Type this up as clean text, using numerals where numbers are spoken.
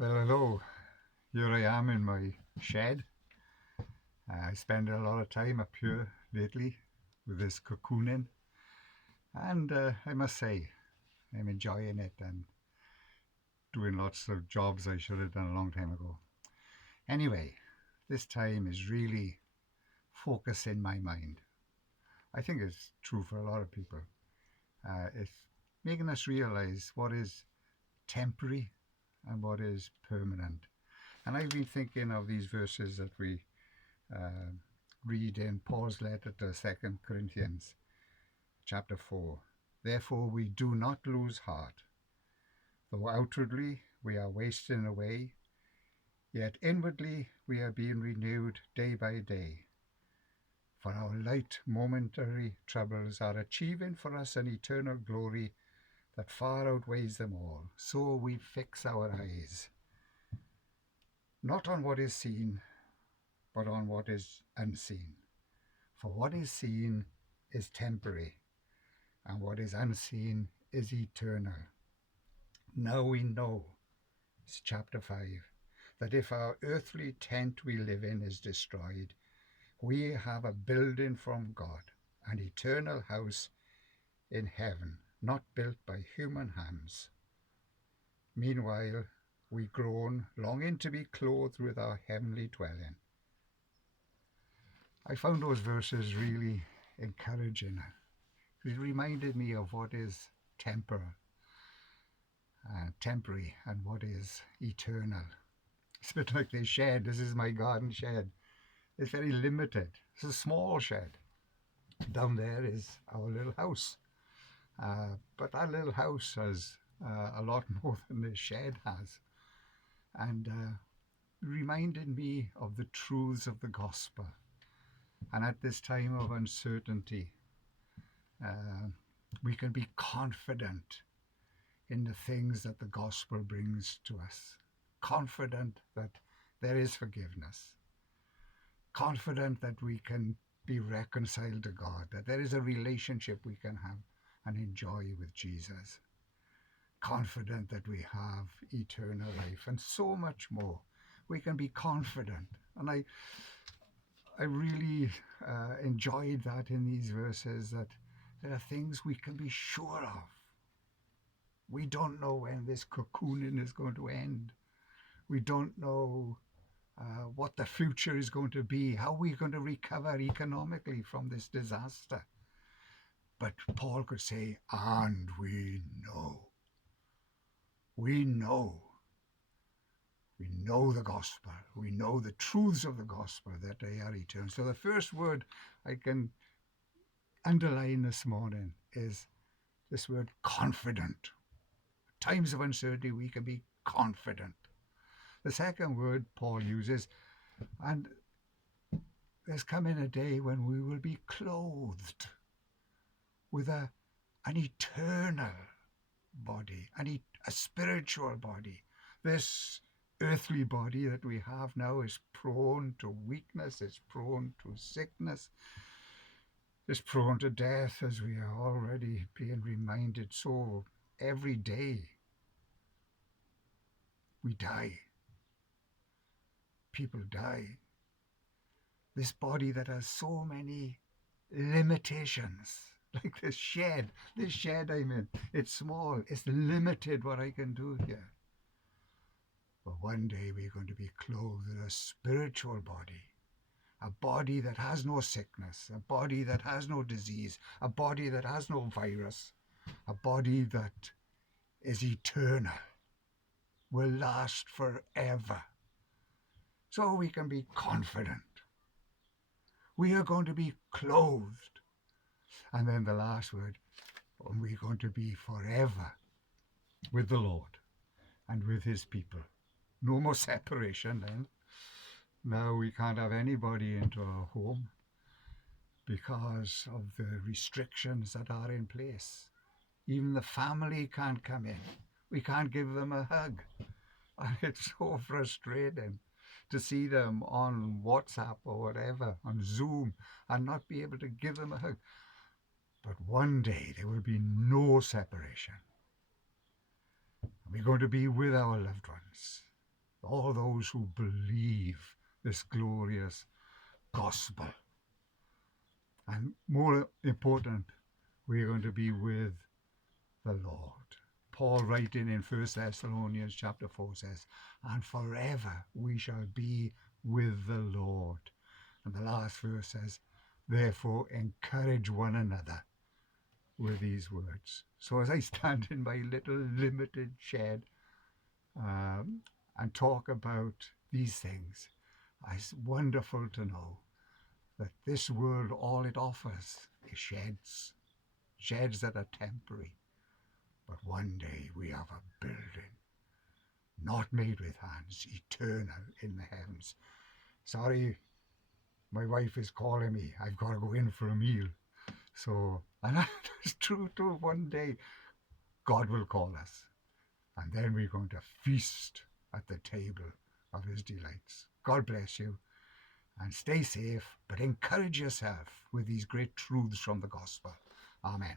Well, hello. Here I am in my shed. I spend a lot of time up here lately with this cocooning, and I must say, I'm enjoying it and doing lots of jobs I should have done a long time ago. Anyway, this time is really focusing my mind. I think it's true for a lot of people. It's making us realize what is temporary and what is permanent. And I've been thinking of these verses that we uh, read in Paul's letter to 2 Corinthians chapter 4. Therefore we do not lose heart. Though outwardly we are wasting away, yet inwardly we are being renewed day by day. For our light momentary troubles are achieving for us an eternal glory that far outweighs them all. So we fix our eyes, not on what is seen, but on what is unseen. For what is seen is temporary, and what is unseen is eternal. Now we know, it's chapter 5, that if our earthly tent we live in is destroyed, we have a building from God, an eternal house in heaven, not built by human hands. Meanwhile, we groan, longing to be clothed with our heavenly dwelling. I found those verses really encouraging. It reminded me of what is temporary and what is eternal. It's a bit like this shed. This is my garden shed. It's very limited. It's a small shed. Down there is our little house. But that little house has a lot more than this shed has. And reminded me of the truths of the gospel. And at this time of uncertainty, we can be confident in the things that the gospel brings to us. Confident that there is forgiveness. Confident that we can be reconciled to God, that there is a relationship we can have and enjoy with Jesus. Confident that we have eternal life and so much more. We can be confident. And I really enjoyed that in these verses, that there are things we can be sure of. We don't know when this cocooning is going to end. We don't know what the future is going to be, how we're going to recover economically from this disaster. But Paul could say, and we know. We know. We know the gospel. We know the truths of the gospel, that they are eternal. So the first word I can underline this morning is this word confident. Times of uncertainty, we can be confident. The second word Paul uses, and there's coming a day when we will be clothed with an eternal body, a spiritual body. This earthly body that we have now is prone to weakness, is prone to sickness, is prone to death, as we are already being reminded so every day. We die. People die. This body that has so many limitations, like this shed I'm in, it's small, it's limited what I can do here. But one day we're going to be clothed in a spiritual body, a body that has no sickness, a body that has no disease, a body that has no virus, a body that is eternal, will last forever. So we can be confident. We are going to be clothed. And then the last word, we're going to be forever with the Lord and with his people. No more separation then. Now we can't have anybody into our home because of the restrictions that are in place. Even the family can't come in. We can't give them a hug. And it's so frustrating to see them on WhatsApp or whatever, on Zoom, and not be able to give them a hug. But one day there will be no separation. We're going to be with our loved ones. all those who believe this glorious gospel. And more important, we're going to be with the Lord. Paul, writing in 1 Thessalonians chapter 4, says, and forever we shall be with the Lord. And the last verse says, therefore encourage one another with these words. So as I stand in my little limited shed and talk about these things, it's wonderful to know that this world, all it offers is sheds that are temporary. But one day we have a building, not made with hands, eternal in the heavens. Sorry, my wife is calling me. I've got to go in for a meal. So, and it's true too, one day God will call us. And then we're going to feast at the table of his delights. God bless you. And stay safe, but encourage yourself with these great truths from the gospel. Amen.